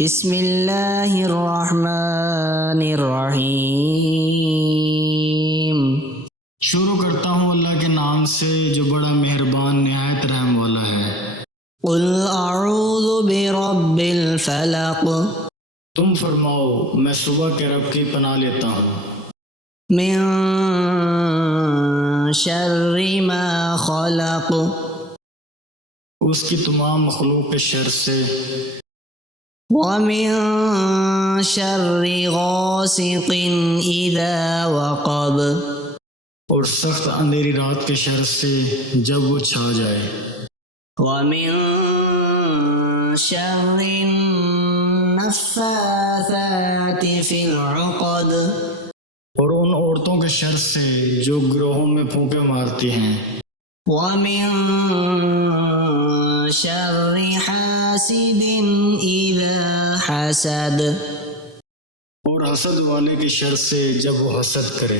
بسم اللہ الرحمن الرحیم۔ شروع کرتا ہوں اللہ کے نام سے جو بڑا مہربان نہایت رحم والا ہے۔ قل اعوذ برب الفلق، تم فرماؤ میں صبح کے رب کی پناہ لیتا ہوں، من شر ما خلق، اس کی تمام مخلوق کے شر سے، ومن شر غاسق اذا وقب، اور سخت اندھیری رات کے شر سے جب وہ چھا جائے، ومن شر النفاثات في العقد، اور ان عورتوں کے شر سے جو گروہوں میں پھونکے مارتی ہیں، ومن شر حاسد اذا حسد، اور حسد والے کے شر سے جب وہ حسد کرے۔